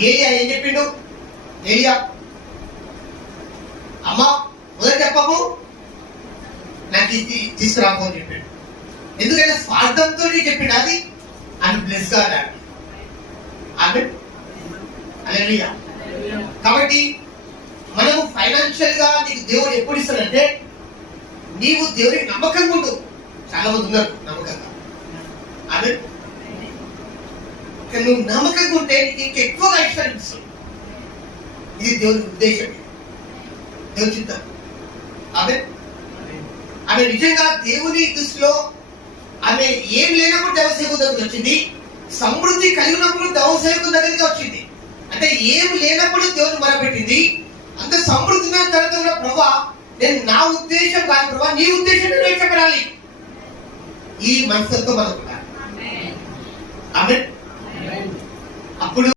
ఏలియా ఏం చెప్పిండు? ఏలియా అమ్మా మొదటి చెప్పకు నాకు ఇది తీసుకురాకు అని చెప్పాడు. ఎందుకంటే స్వార్థంతో చెప్పిండు అది అని బ్లెస్ గా ఆమె. కాబట్టి మనము ఫైనాన్షియల్ గా నీకు దేవుడు ఎప్పుడు ఇస్తాడంటే నీవు దేవుడికి నమ్మకంగా ఉండు. చాలా మంది ఉన్నారు నమ్మకంగా. ఆమె నువ్వు నమ్మకంగా ఉంటే నీకు ఇంకెక్కువగా ఇస్తాడు. ఇది దేవుడి ఉద్దేశం, దేవుడి చిత్తం. ఆమె నిజంగా దేవుని దృష్టిలో ఆమె ఏం లేనప్పుడు దేవసేవకు దగ్గరికి వచ్చింది, సమృద్ధి కలిగినప్పుడు దేవసేవకు దగ్గరికి వచ్చింది. అంటే ఏం లేనప్పుడు దేవుని మొరపెట్టింది. అంత సమృద్ధి తరగతిలో ప్రభా నేను నా ఉద్దేశం కాదు ప్రభా నీ ఉద్దేశం నెరవేర్చబడాలి. ఈ మనసుతో మనకు అప్పుడు